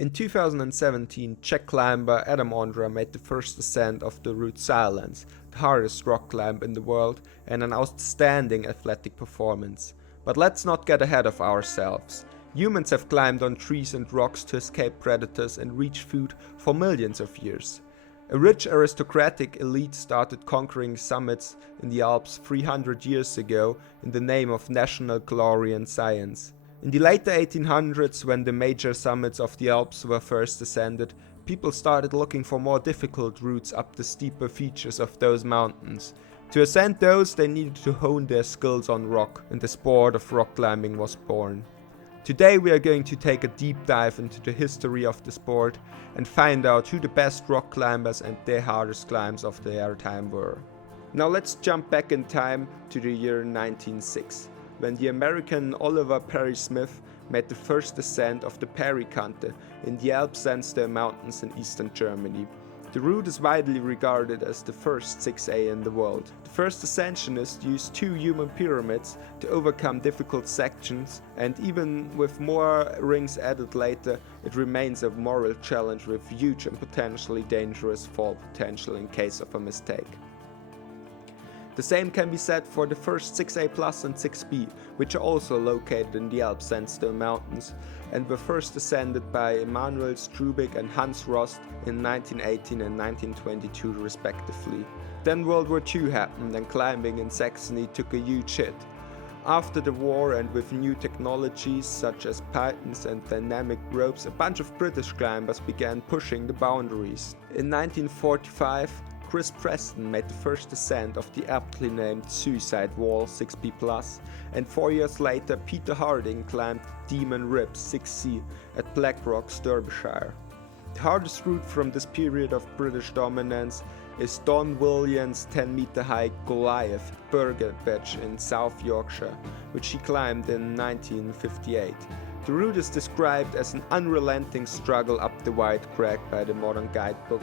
In 2017, Czech climber Adam Ondra made the first ascent of the Route Silence, the hardest rock climb in the world, and an outstanding athletic performance. But let's not get ahead of ourselves. Humans have climbed on trees and rocks to escape predators and reach food for millions of years. A rich aristocratic elite started conquering summits in the Alps 300 years ago in the name of national glory and science. In the later 1800s, when the major summits of the Alps were first ascended, people started looking for more difficult routes up the steeper features of those mountains. To ascend those, they needed to hone their skills on rock, and the sport of rock climbing was born. Today we are going to take a deep dive into the history of the sport and find out who the best rock climbers and their hardest climbs of their time were. Now let's jump back in time to the year 1906, when the American Oliver Perry Smith made the first ascent of the Perry Kante in the Alps sandstone mountains in eastern Germany. The route is widely regarded as the first 6A in the world. The first ascensionists used 2 human pyramids to overcome difficult sections, and even with more rings added later, it remains a moral challenge with huge and potentially dangerous fall potential in case of a mistake. The same can be said for the first 6A Plus and 6B, which are also located in the Alps sandstone mountains and were first ascended by Emanuel Strubig and Hans Rost in 1918 and 1922 respectively. Then World War II happened and climbing in Saxony took a huge hit. After the war and with new technologies such as pythons and dynamic ropes, a bunch of British climbers began pushing the boundaries. In 1945, Chris Preston made the first ascent of the aptly named Suicide Wall 6B+, and 4 years later Peter Harding climbed Demon Ribs 6C at Blackrock, Derbyshire. The hardest route from this period of British dominance is Don Williams' 10-meter high Goliath Burger Badge in South Yorkshire, which he climbed in 1958. The route is described as an unrelenting struggle up the White Crag by the Modern Guidebook,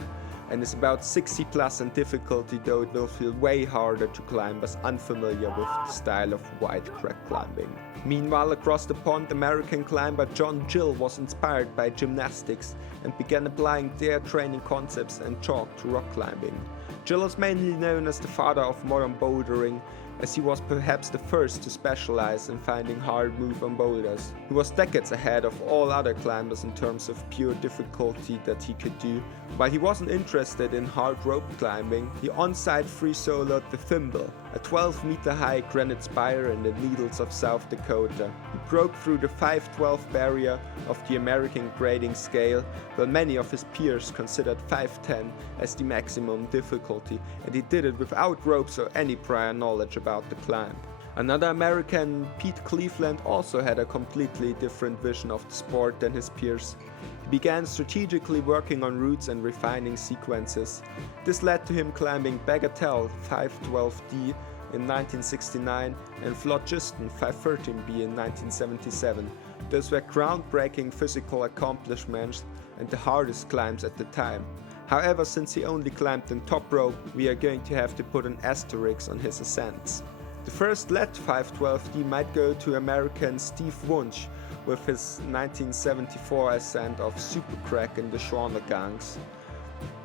and is about 60+ in difficulty, though it will feel way harder to climbers unfamiliar with the style of White Crag climbing. Meanwhile, across the pond, American climber John Gill was inspired by gymnastics and began applying their training concepts and chalk to rock climbing. Gill is mainly known as the father of modern bouldering, as he was perhaps the first to specialize in finding hard move on boulders. He was decades ahead of all other climbers in terms of pure difficulty that he could do. While he wasn't interested in hard rope climbing, he on-site free-soloed the Thimble, a 12-meter high granite spire in the Needles of South Dakota. He broke through the 512 barrier of the American grading scale, while many of his peers considered 510 as the maximum difficulty, and he did it without ropes or any prior knowledge about the climb. Another American, Pete Cleveland, also had a completely different vision of the sport than his peers. He began strategically working on routes and refining sequences. This led to him climbing Bagatelle 512D in 1969 and Phlogiston 513B in 1977. Those were groundbreaking physical accomplishments and the hardest climbs at the time. However, since he only climbed in top rope, we are going to have to put an asterisk on his ascents. The first lead 512D might go to American Steve Wunsch with his 1974 ascent of Supercrack in the Schwanergangs.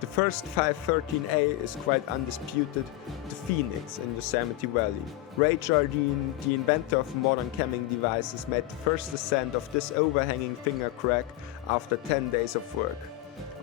The first 513A is quite undisputed, the Phoenix in Yosemite Valley. Ray Jardine, the inventor of modern camming devices, made the first ascent of this overhanging finger crack after 10 days of work.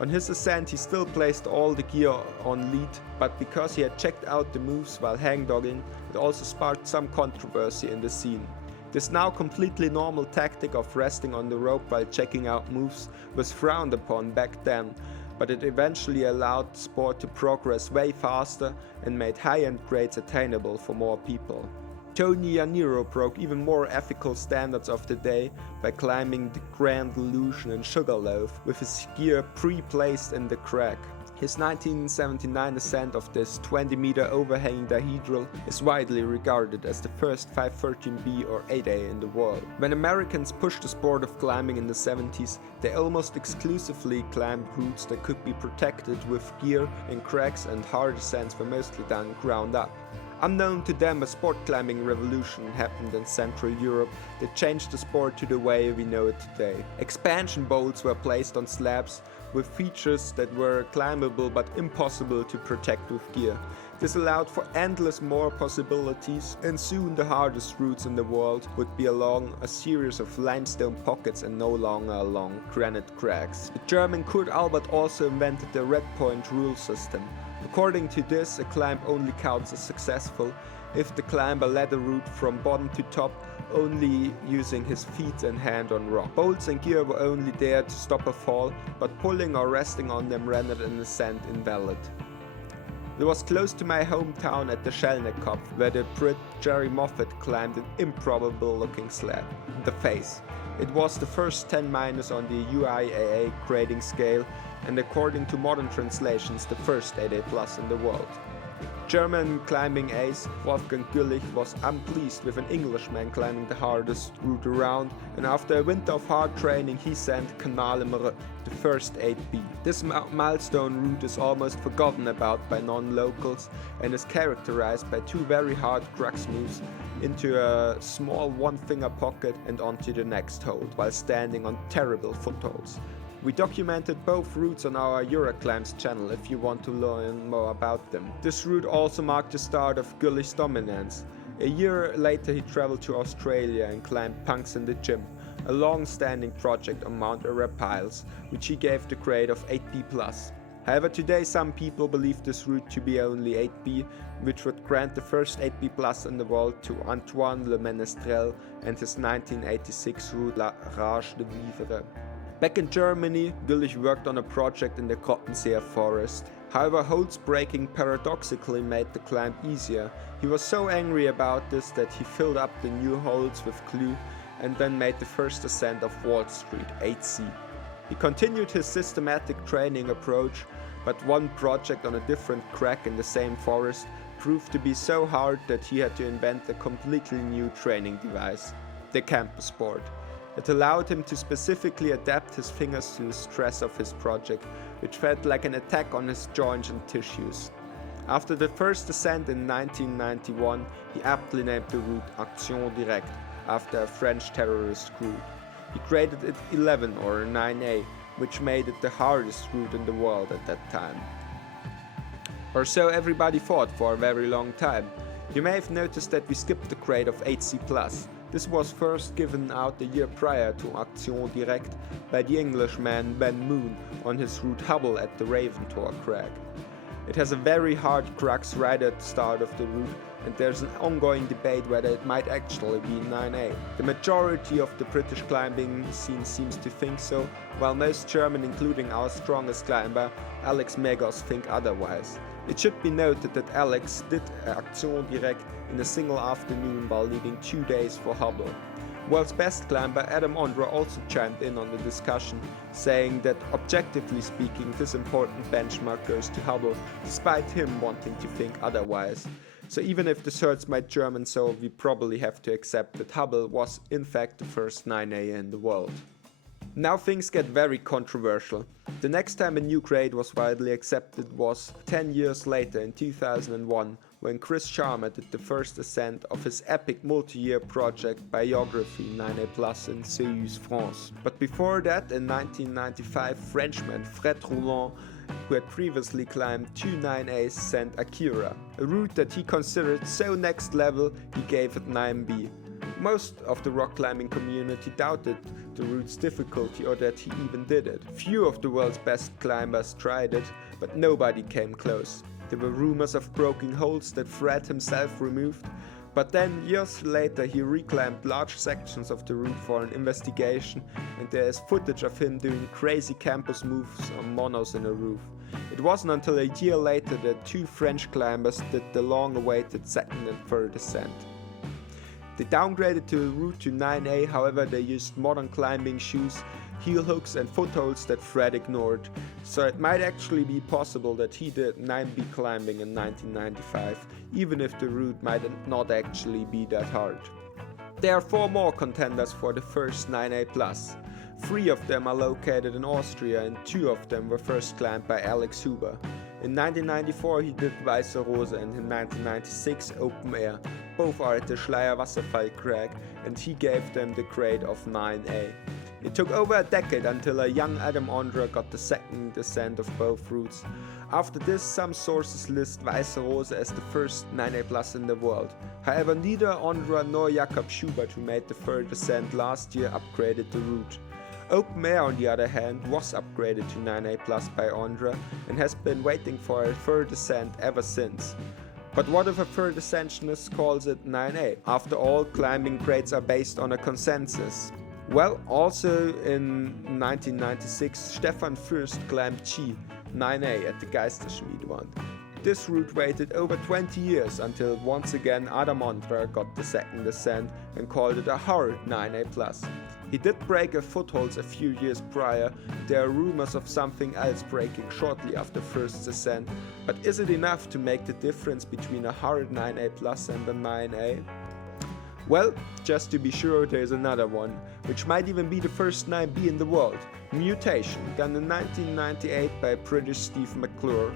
On his ascent he still placed all the gear on lead, but because he had checked out the moves while hangdogging, it also sparked some controversy in the scene. This now completely normal tactic of resting on the rope while checking out moves was frowned upon back then, but it eventually allowed the sport to progress way faster and made high-end grades attainable for more people. Tony Yaniro broke even more ethical standards of the day by climbing the Grand Illusion in Sugarloaf with his gear pre-placed in the crack. His 1979 ascent of this 20-meter overhanging dihedral is widely regarded as the first 513B or 8A in the world. When Americans pushed the sport of climbing in the 70s, they almost exclusively climbed routes that could be protected with gear, and cracks and hard ascents were mostly done ground up. Unknown to them, a sport climbing revolution happened in Central Europe that changed the sport to the way we know it today. Expansion bolts were placed on slabs with features that were climbable but impossible to protect with gear. This allowed for endless more possibilities, and soon the hardest routes in the world would be along a series of limestone pockets and no longer along granite crags. The German Kurt Albert also invented the red point rule system. According to this, a climb only counts as successful if the climber led a route from bottom to top only using his feet and hand on rock. Bolts and gear were only there to stop a fall, but pulling or resting on them rendered an ascent invalid. It was close to my hometown at the Schellnekopf, where the Brit Jerry Moffat climbed an improbable looking slab, the Face. It was the first 10 minus on the UIAA grading scale, and according to modern translations, the first 8A plus in the world. German climbing ace Wolfgang Güllich was unpleased with an Englishman climbing the hardest route around, and after a winter of hard training he sent Kanalmere, the first 8B. This milestone route is almost forgotten about by non-locals and is characterized by two very hard crux moves into a small one-finger pocket and onto the next hold, while standing on terrible footholds. We documented both routes on our Euroclimbs channel if you want to learn more about them. This route also marked the start of Güllich's dominance. A year later he traveled to Australia and climbed Punks in the Gym, a long-standing project on Mount Arapiles, which he gave the grade of 8B+. However, today some people believe this route to be only 8B, which would grant the first 8B+ in the world to Antoine Le Menestrel and his 1986 route La Rage de Vivre. Back in Germany, Güllich worked on a project in the Kottenseer forest. However, holds breaking paradoxically made the climb easier. He was so angry about this that he filled up the new holes with glue and then made the first ascent of Wall Street, 8C. He continued his systematic training approach, but one project on a different crack in the same forest proved to be so hard that he had to invent a completely new training device, the campus board. It allowed him to specifically adapt his fingers to the stress of his project, which felt like an attack on his joints and tissues. After the first ascent in 1991, he aptly named the route Action Directe, after a French terrorist group. He graded it 11 or 9A, which made it the hardest route in the world at that time. Or so everybody thought for a very long time. You may have noticed that we skipped the grade of 8C+. This was first given out the year prior to Action Directe by the Englishman Ben Moon on his route Hubble at the Raventor crag. It has a very hard crux right at the start of the route, and there's an ongoing debate whether it might actually be 9A. The majority of the British climbing scene seems to think so, while most German, including our strongest climber, Alex Megos, think otherwise. It should be noted that Alex did Action Directe in a single afternoon while leaving 2 days for Hubble. World's best climber Adam Ondra also chimed in on the discussion, saying that objectively speaking this important benchmark goes to Hubble, despite him wanting to think otherwise. So even if this hurts my German soul, we probably have to accept that Hubble was in fact the first 9A in the world. Now things get very controversial. The next time a new grade was widely accepted was 10 years later in 2001, when Chris Sharma did the first ascent of his epic multi-year project Biography 9A+ in Seus, France. But before that, in 1995, Frenchman Fred Roulon, who had previously climbed 2 9As, sent Akira, a route that he considered so next level he gave it 9B. Most of the rock climbing community doubted the route's difficulty or that he even did it. Few of the world's best climbers tried it, but nobody came close. There were rumors of broken holes that Fred himself removed, but then years later he reclaimed large sections of the route for an investigation, and there is footage of him doing crazy campus moves on monos in a roof. It wasn't until a year later that 2 French climbers did the long-awaited second and third ascent. They downgraded the route to 9A, however they used modern climbing shoes, heel hooks and footholds that Fred ignored, so it might actually be possible that he did 9B climbing in 1995, even if the route might not actually be that hard. There are 4 more contenders for the first 9A+. 3 of them are located in Austria and 2 of them were first climbed by Alex Huber. In 1994 he did Weiße Rose and in 1996 Open Air. Both are at the Schleier Wasserfall crag and he gave them the grade of 9A. It took over a decade until a young Adam Ondra got the second ascent of both routes. After this, some sources list Weiße Rose as the first 9A+ in the world. However, neither Ondra nor Jakob Schubert, who made the third ascent last year, upgraded the route. Open Air, on the other hand, was upgraded to 9A+ by Ondra and has been waiting for a third ascent ever since. But what if a third ascensionist calls it 9A? After all, climbing grades are based on a consensus. Well, also in 1996, Stefan Fürst climbed Ski 9A at the Geisterschmiedewand. This route waited over 20 years until once again Adam Ondra got the second ascent and called it a hard 9A+. He did break a foothold a few years prior. There are rumors of something else breaking shortly after first ascent, but is it enough to make the difference between a hard 9A+ and a 9A? Well, just to be sure, there's another one, which might even be the first 9B in the world, Mutation, done in 1998 by British Steve McClure.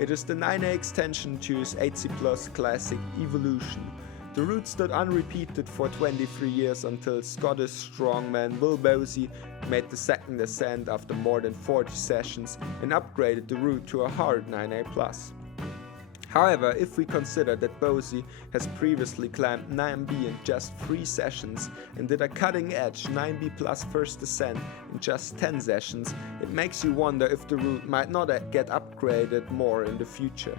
It is the 9A extension to his 8C Plus classic Evolution. The route stood unrepeated for 23 years until Scottish strongman Will Bosey made the second ascent after more than 40 sessions and upgraded the route to a hard 9A+. However, if we consider that Bosey has previously climbed 9B in just 3 sessions and did a cutting-edge 9B+ first ascent in just 10 sessions, it makes you wonder if the route might not get upgraded more in the future.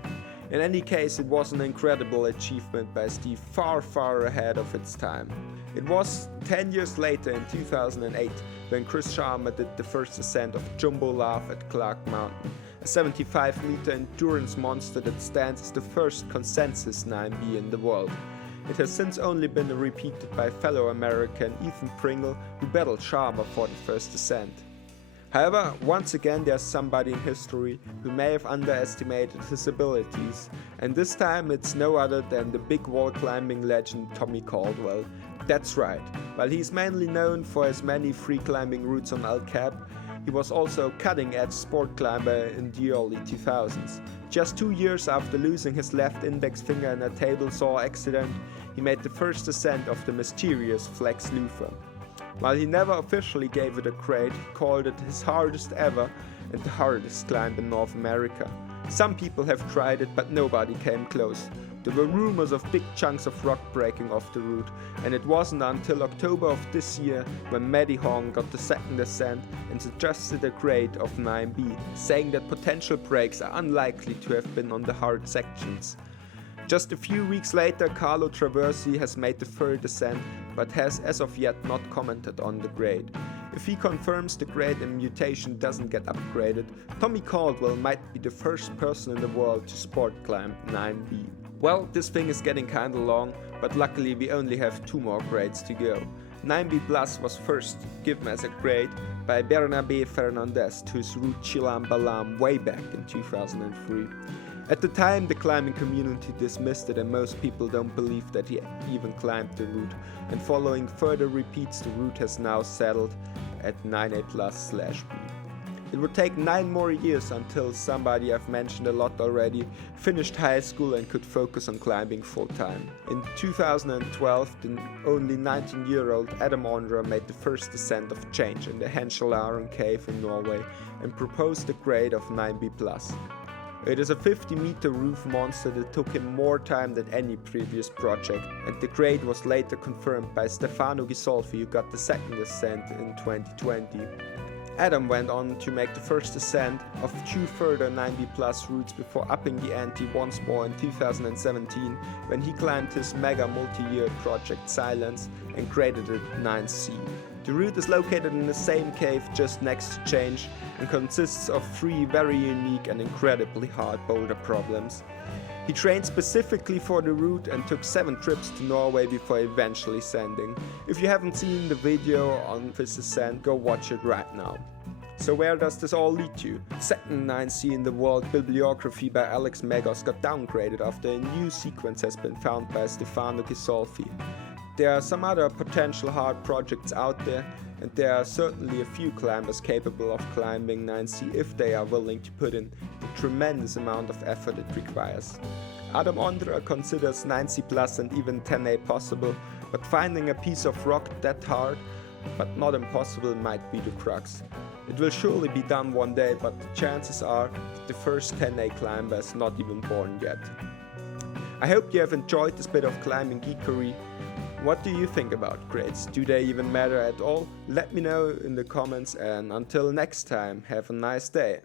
In any case, it was an incredible achievement by Steve, far ahead of its time. It was 10 years later in 2008 when Chris Sharma did the first ascent of Jumbo Love at Clark Mountain, a 75-meter endurance monster that stands as the first consensus 9B in the world. It has since only been repeated by fellow American Ethan Pringle, who battled Sharma for the first ascent. However, once again there's somebody in history who may have underestimated his abilities, and this time it's no other than the big wall climbing legend Tommy Caldwell. That's right, while he's mainly known for his many free climbing routes on El Cap, he was also a cutting-edge sport climber in the early 2000s. Just 2 years after losing his left index finger in a table saw accident, he made the first ascent of the mysterious Flex Luthor. While he never officially gave it a grade, he called it his hardest ever and the hardest climb in North America. Some people have tried it, but nobody came close. There were rumors of big chunks of rock breaking off the route, and it wasn't until October of this year when Maddie Hong got the second ascent and suggested a grade of 9B, saying that potential breaks are unlikely to have been on the hard sections. Just a few weeks later, Carlo Traversi has made the third ascent, but has as of yet not commented on the grade. If he confirms the grade and Mutation doesn't get upgraded, Tommy Caldwell might be the first person in the world to sport climb 9B. Well, this thing is getting kinda long, but luckily we only have 2 more grades to go. 9B Plus was first given as a grade by Bernabe Fernandez to his route Chilam Balam way back in 2003. At the time, the climbing community dismissed it and most people don't believe that he even climbed the route, and following further repeats the route has now settled at 9A+/B. It would take 9 more years until somebody I've mentioned a lot already finished high school and could focus on climbing full time. In 2012, the only 19-year-old Adam Ondra made the first ascent of change in the Henschelaren cave in Norway and proposed a grade of 9B+. It is a 50-meter roof monster that took him more time than any previous project, and the grade was later confirmed by Stefano Ghisolfi, who got the second ascent in 2020. Adam went on to make the first ascent of 2 further 9B+ routes before upping the ante once more in 2017 when he climbed his mega multi-year project Silence and graded it 9C. The route is located in the same cave just next to Change and consists of 3 very unique and incredibly hard boulder problems. He trained specifically for the route and took 7 trips to Norway before eventually ascending. If you haven't seen the video on this ascent, go watch it right now. So where does this all lead to? Second 9C in the world bibliography by Alex Megos got downgraded after a new sequence has been found by Stefano Ghisolfi. There are some other potential hard projects out there, and there are certainly a few climbers capable of climbing 9C if they are willing to put in the tremendous amount of effort it requires. Adam Ondra considers 9C plus and even 10A possible, but finding a piece of rock that hard but not impossible might be the crux. It will surely be done one day, but the chances are that the first 10A climber is not even born yet. I hope you have enjoyed this bit of climbing geekery. What do you think about grades? Do they even matter at all? Let me know in the comments, and until next time, have a nice day.